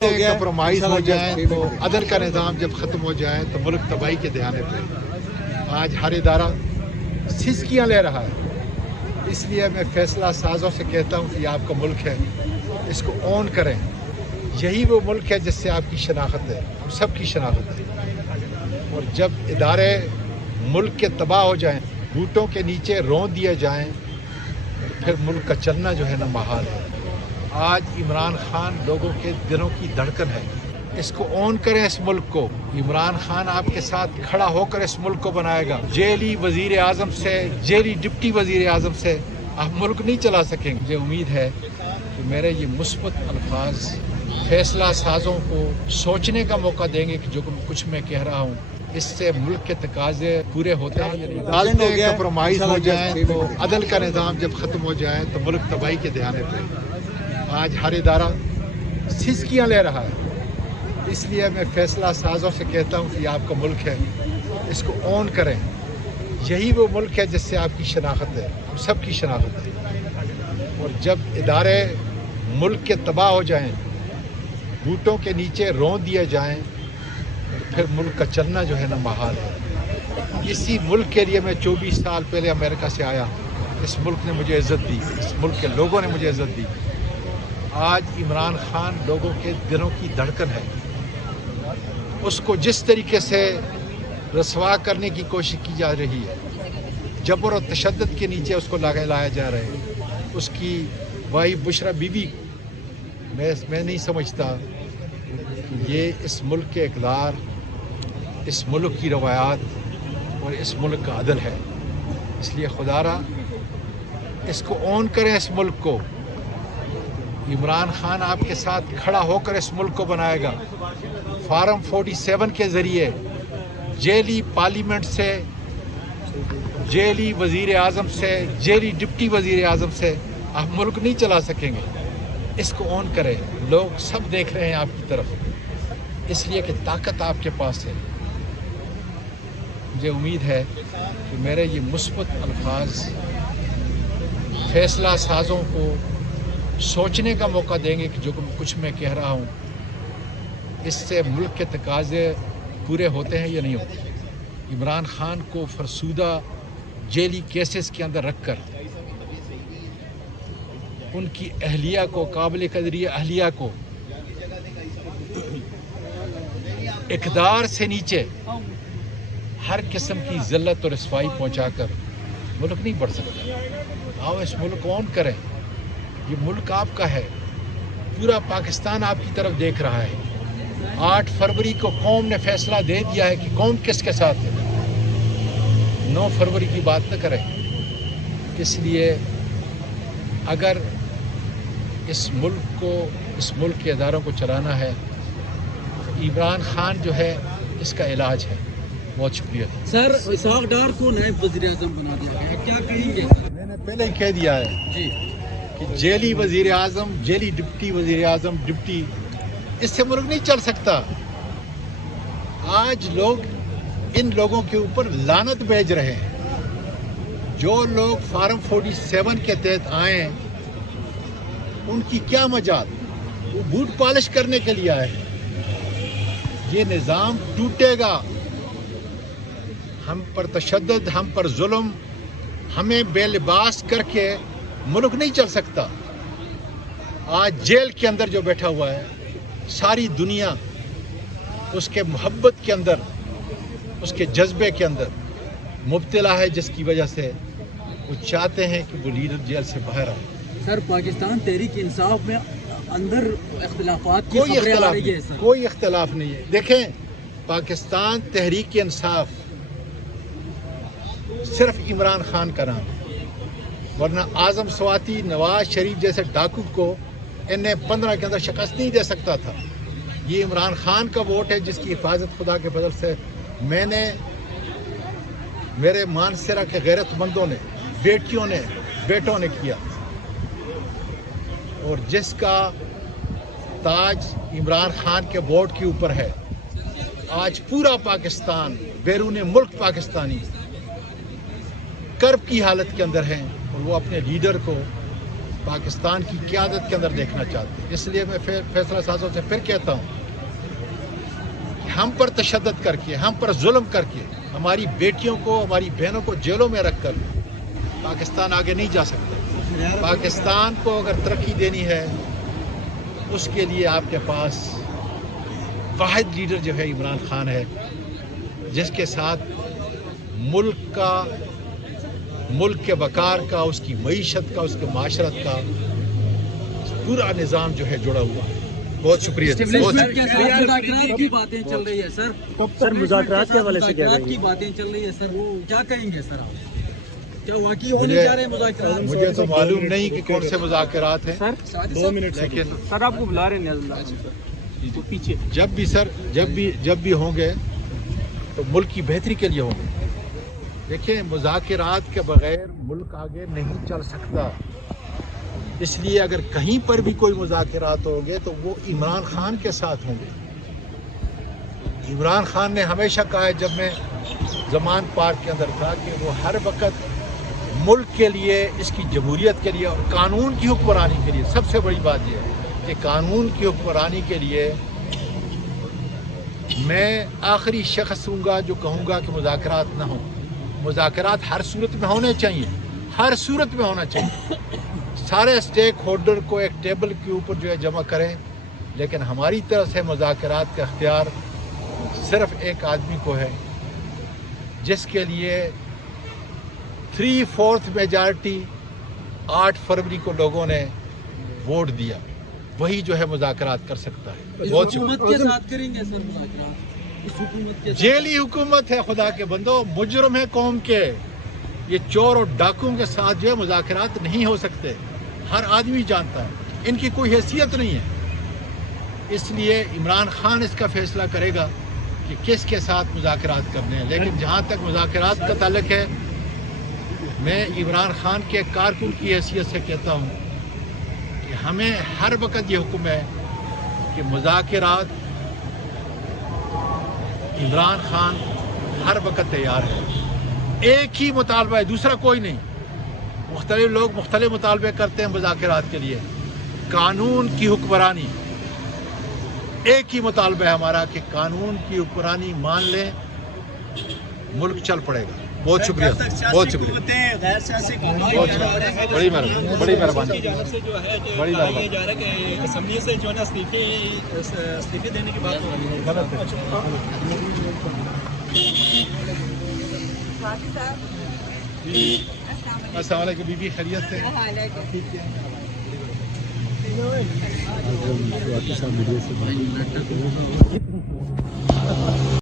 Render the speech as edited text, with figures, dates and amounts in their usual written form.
Compromise ہو جائے تو عدل کا نظام جب ختم ہو جائے تو ملک تباہی کے دہانے پہ آج ہر ادارہ سسکیاں لے رہا ہے. اس لیے میں فیصلہ سازوں سے کہتا ہوں کہ آپ کا ملک ہے, اس کو اون کریں. یہی وہ ملک ہے جس سے آپ کی شناخت ہے, ہم سب کی شناخت ہے. اور جب ادارے ملک کے تباہ ہو جائیں, بوٹوں کے نیچے رون دیے جائیں, پھر ملک کا چلنا جو ہے نا محال ہے. آج عمران خان لوگوں کے دلوں کی دھڑکن ہے, اس کو اون کریں اس ملک کو. عمران خان آپ کے ساتھ کھڑا ہو کر اس ملک کو بنائے گا. جیلی وزیر اعظم سے, جیلی ڈپٹی وزیر اعظم سے آپ ملک نہیں چلا سکیں گے. مجھے امید ہے کہ میرے یہ مثبت الفاظ فیصلہ سازوں کو سوچنے کا موقع دیں گے کہ جو کچھ میں کہہ رہا ہوں اس سے ملک کے تقاضے پورے ہوتے ہیں. عدالتیں کمپرومائز ہو جائیں تو عدل کا نظام جب ختم ہو جائے تو ملک تباہی کے دہانے پہ آج ہر ادارہ سسکیاں لے رہا ہے. اس لیے میں فیصلہ سازوں سے کہتا ہوں کہ آپ کا ملک ہے, اس کو اون کریں. یہی وہ ملک ہے جس سے آپ کی شناخت ہے, ہم سب کی شناخت ہے. اور جب ادارے ملک کے تباہ ہو جائیں, بوٹوں کے نیچے رون دیے جائیں, پھر ملک کا چلنا جو ہے نا محال ہے. اسی ملک کے لیے میں 24 سال پہلے امریکہ سے آیا. اس ملک نے مجھے عزت دی, اس ملک کے لوگوں نے مجھے عزت دی. آج عمران خان لوگوں کے دلوں کی دھڑکن ہے. اس کو جس طریقے سے رسوا کرنے کی کوشش کی جا رہی ہے, جبر و تشدد کے نیچے اس کو لایا جا رہا ہے. اس کی بھائی بشرا بی بی, میں نہیں سمجھتا کہ یہ اس ملک کے اقدار, اس ملک کی روایات اور اس ملک کا عدل ہے. اس لیے خدا را اس کو اون کریں اس ملک کو. عمران خان آپ کے ساتھ کھڑا ہو کر اس ملک کو بنائے گا. فارم 47 کے ذریعے جیلی پارلیمنٹ سے, جیلی وزیر اعظم سے, جیلی ڈپٹی وزیر اعظم سے آپ ملک نہیں چلا سکیں گے. اس کو اون کریں. لوگ سب دیکھ رہے ہیں آپ کی طرف, اس لیے کہ طاقت آپ کے پاس ہے. مجھے امید ہے کہ میرے یہ مثبت الفاظ فیصلہ سازوں کو سوچنے کا موقع دیں گے کہ جو کچھ میں کہہ رہا ہوں اس سے ملک کے تقاضے پورے ہوتے ہیں یا نہیں ہوتے. عمران خان کو فرسودہ جیلی کیسز کے اندر رکھ کر ان کی اہلیہ کو, قابل قدری اہلیہ کو اقدار سے نیچے ہر قسم کی ذلت اور رسوائی پہنچا کر ملک نہیں بڑھ سکتا. آؤ اس ملک کو اون کریں. یہ ملک آپ کا ہے, پورا پاکستان آپ کی طرف دیکھ رہا ہے. 8 فروری کو قوم نے فیصلہ دے دیا ہے کہ قوم کس کے ساتھ ہے. 9 فروری کی بات نہ کریں. اس لیے اگر اس ملک کو, اس ملک کے اداروں کو چلانا ہے, عمران خان جو ہے اس کا علاج ہے. بہت شکریہ سر. اسحاق ڈار کو نائب وزیر اعظم بنا دیا گیا, کیا کہیں گے؟ میں نے پہلے ہی کہہ دیا ہے جی کہ جیلی وزیر اعظم, جیلی ڈپٹی وزیر اعظم, ڈپٹی, اس سے ملک نہیں چل سکتا. آج لوگ ان لوگوں کے اوپر لعنت بھیج رہے ہیں. جو لوگ فارم 47 کے تحت آئے ہیں ان کی کیا مجال, وہ بوٹ پالش کرنے کے لیے آئے ہیں. یہ نظام ٹوٹے گا. ہم پر تشدد, ہم پر ظلم, ہمیں بے لباس کر کے ملک نہیں چل سکتا. آج جیل کے اندر جو بیٹھا ہوا ہے, ساری دنیا اس کے محبت کے اندر, اس کے جذبے کے اندر مبتلا ہے, جس کی وجہ سے وہ چاہتے ہیں کہ وہ لیڈر جیل سے باہر آئے. سر, پاکستان تحریک انصاف میں اندر اختلافات کی کوئی خبریں آ اختلاف رہی ہے نہیں, سر. کوئی اختلاف نہیں ہے. دیکھیں, پاکستان تحریک انصاف صرف عمران خان کا نام ہے, ورنہ اعظم سواتی, نواز شریف جیسے ڈاکو کو NA-15 کے اندر شکست نہیں دے سکتا تھا. یہ عمران خان کا ووٹ ہے جس کی حفاظت خدا کے فضل سے میں نے, میرے مانسرا کے غیرت مندوں نے, بیٹیوں نے, بیٹوں نے کیا. اور جس کا تاج عمران خان کے ووٹ کے اوپر ہے, آج پورا پاکستان, بیرون ملک پاکستانی کرب کی حالت کے اندر ہیں, اور وہ اپنے لیڈر کو پاکستان کی قیادت کے اندر دیکھنا چاہتے ہیں. اس لیے میں فیصلہ سازوں سے پھر کہتا ہوں کہ ہم پر تشدد کر کے، ہم پر ظلم کر کے، ہماری بیٹیوں کو، ہماری بہنوں کو جیلوں میں رکھ کر پاکستان آگے نہیں جا سکتا. پاکستان کو اگر ترقی دینی ہے اس کے لیے آپ کے پاس واحد لیڈر جو ہے عمران خان ہے، جس کے ساتھ ملک کے وقار کا، اس کی معیشت کا، اس کے معاشرت کا پورا نظام جو ہے جڑا ہوا ہے. بہت شکریہ. مذاکرات کی باتیں چل رہی ہے سر. سر مذاکرات کے حوالے سے کیا مذاکرات کی باتیں چل رہی ہے سر، وہ کیا کہیں گے سر آپ؟ کیا واقعی ہونے جا رہے ہیں مذاکرات؟ مجھے تو معلوم نہیں کہ کون سے مذاکرات ہیں، سر 2 منٹ لیکن سر آپ کو بلا رہے ہیں نیاز اللہ صاحب تو پیچھے. جب بھی ہوں گے تو ملک کی بہتری کے لیے ہوں گے. دیکھیں، مذاکرات کے بغیر ملک آگے نہیں چل سکتا. اس لیے اگر کہیں پر بھی کوئی مذاکرات ہوں گے تو وہ عمران خان کے ساتھ ہوں گے. عمران خان نے ہمیشہ کہا ہے، جب میں زمان پارک کے اندر تھا، کہ وہ ہر وقت ملک کے لیے، اس کی جمہوریت کے لیے اور قانون کی حکمرانی کے لیے، سب سے بڑی بات یہ ہے کہ قانون کی حکمرانی کے لیے میں آخری شخص ہوں گا جو کہوں گا کہ مذاکرات نہ ہوں. مذاکرات ہر صورت میں ہونے چاہیے، ہر صورت میں ہونا چاہیے. سارے اسٹیک ہولڈر کو ایک ٹیبل کے اوپر جو ہے جمع کریں، لیکن ہماری طرف سے مذاکرات کا اختیار صرف ایک آدمی کو ہے، جس کے لیے 3/4 میجارٹی 8 فروری کو لوگوں نے ووٹ دیا. وہی جو ہے مذاکرات کر سکتا ہے. بہت شکریہ. حکومت کے ساتھ کریں گے سر مذاکرات؟ اس حکومت کے ساتھ؟ جیلی حکومت ہے، خدا کے بندو، مجرم ہے قوم کے. یہ چور اور ڈاکوؤں کے ساتھ جو ہے مذاکرات نہیں ہو سکتے. ہر آدمی جانتا ہے ان کی کوئی حیثیت نہیں ہے. اس لیے عمران خان اس کا فیصلہ کرے گا کہ کس کے ساتھ مذاکرات کرنے ہیں. لیکن جہاں تک مذاکرات کا تعلق ہے، میں عمران خان کے کارکن کی حیثیت سے کہتا ہوں کہ ہمیں ہر وقت یہ حکم ہے کہ مذاکرات، عمران خان ہر وقت تیار ہے. ایک ہی مطالبہ ہے، دوسرا کوئی نہیں. مختلف لوگ مختلف مطالبے کرتے ہیں مذاکرات کے لیے. قانون کی حکمرانی، ایک ہی مطالبہ ہے ہمارا کہ قانون کی حکمرانی مان لیں، ملک چل پڑے گا. بہت شکریہ، بہت شکریہ، غیر سیاسی بہت شکریہ. بڑی مہربانی، بڑی مہربانی. بڑی مہربانی. جا رہا ہے کہ اسمبلی سے جو ہے نا استعفے دینے کی بات ہو رہی ہے. غلط ہے. السلام علیکم. بی بی خیریت سے؟ صاحب میڈیا سے